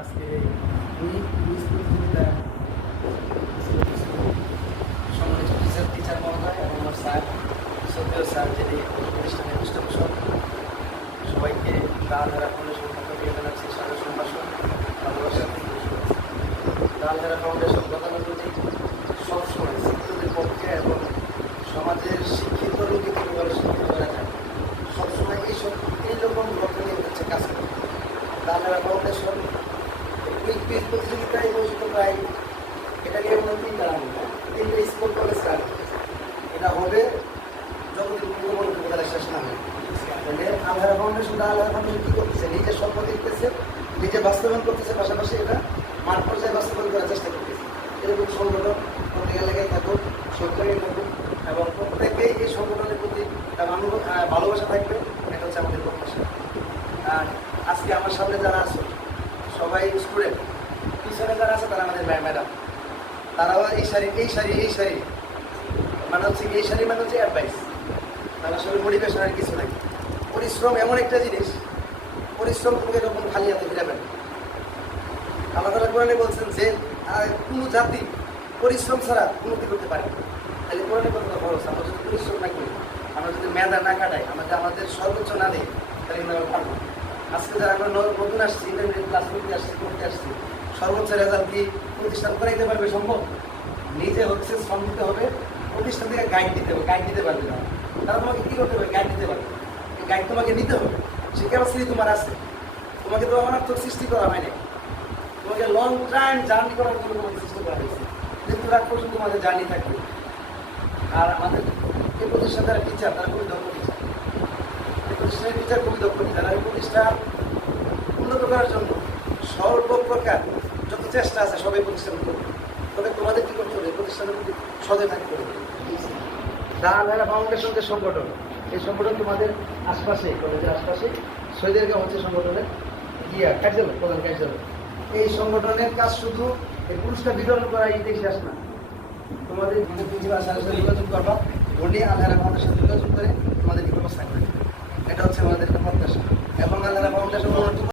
আজকে এই প্রতিযোগিতা সম্মানিত টিচার মহোদয় এবং আমার স্যার সদ্য স্যার যিনি প্রতিষ্ঠানের পৃষ্ঠপোষক সবাইকে ডালধারা ফাউন্ডেশন পক্ষ থেকে জানাচ্ছি স্বাগত সম্ভাষণ ভালোবাসা ডালধারা ফাউন্ডেশন গতানুগতিক সবসময় শিক্ষকদের পক্ষে এবং সমাজের শিক্ষিত লোককে কীভাবে শিক্ষিত করা যায় সবসময় এইরকম লক্ষ্য নিয়ে হচ্ছে কাজ করে ডালধারা ফাউন্ডেশন কুইজ প্রতিযোগিতায় বসত প্রায় এটাকে তিনটা স্কুল কলেজ স্টার্ট এটা হবে যতদিন উপজেলা শেষ না হয় তাহলে আলহারা ফাউন্ডেশন কী করতেছে নিজে স্বপ্ন দেখতেছে নিজে বাস্তবায়ন করতেছে পাশাপাশি এটা মাঠ পর্যায়ে বাস্তবায়ন করার চেষ্টা করতেছে এরকম সংগঠন প্রত্যেক এলাকায় থাকুক সরকারি থাকুক এবং প্রত্যেকেই এই সংগঠনের প্রতি ভালোবাসা থাকবে এটা হচ্ছে আমাদের প্রত্যাশা। আর আজকে আমার সামনে যারা আছে সবাই স্টুডেন্ট, পিছনে যারা আছে তারা আমাদের ম্যাডাম, তারাও এই সারি মানে হচ্ছে এই সারি মানে হচ্ছে অ্যাডভাইস, তার আসলে মোটিভেশন আর কিছু নাই। পরিশ্রম এমন একটা জিনিস, পরিশ্রম তোমাকে যখন খালি হাতে ফিরাবেন। আল্লাহ তাআলা কোরআনে বলছেন যে কোনো জাতি পরিশ্রম ছাড়া উন্নতি করতে পারে না। তাহলে কোরআনে কতটা খরচ, আমরা যদি পরিশ্রম না করি, আমরা যদি মেধা না কাটাই, আমাদের সর্বোচ্চ না দিই, তাহলে কিন্তু আমরা পারবো। আজকে যারা আমরা নতুন আসছি, ইন্টারমিডিয়েট ক্লাস করতে আসছি, সর্বোচ্চ রেজাল্ট কি প্রতিষ্ঠান করাইতে পারবে সম্ভব? নিজে হচ্ছে শ্রম দিতে হবে, প্রতিষ্ঠান থেকে গাইড দিতে পারবে না। তারা তোমাকে কী করতে হবে? গাইড দিতে পারবে। এই গাইড তোমাকে নিতে হবে। সে ক্যাপাসিটি তোমার আছে, তোমাকে তো অনার্থক সৃষ্টি করা হয়নি, তোমাকে লং টাইম জার্নি করার জন্য তোমাকে সৃষ্টি করা হয়েছে। মৃত্যুর আগ পর্যন্ত তোমাদের জার্নি থাকবে। আর আমাদের এই প্রতিষ্ঠান যারা টিচার, তারা খুবই দক্ষ টিচার, এই প্রতিষ্ঠানের টিচার খুবই দক্ষ টিচার। আর এই প্রতিষ্ঠান উন্নত করার জন্য সর্বপ্রকার যত চেষ্টা আছে সবাই প্রতিষ্ঠান করবে। তবে তোমাদের কী করতে হবে? প্রতিষ্ঠানের প্রতি সদয় থাকতে হবে। ডালধারা ফাউন্ডেশন যে সংগঠন, এই সংগঠন তোমাদের আশপাশে, কলেজের আশপাশে শহীদেরগাঁও হচ্ছে সংগঠনের কার্যালয়, প্রধান কার্যালয়। এই সংগঠনের কাজ শুধু এই পুরস্কার বিতরণ করা এই দেশে শেষ না। তোমাদের প্রিন্সিপাল স্যারের সাথে যোগাযোগ করবা, উনি আলহারা ফাউন্ডেশন যোগাযোগ করে তোমাদের ব্যবস্থা করবে। এটা হচ্ছে আমাদের একটা প্রত্যাশা। এবং আলহারা ফাউন্ডেশন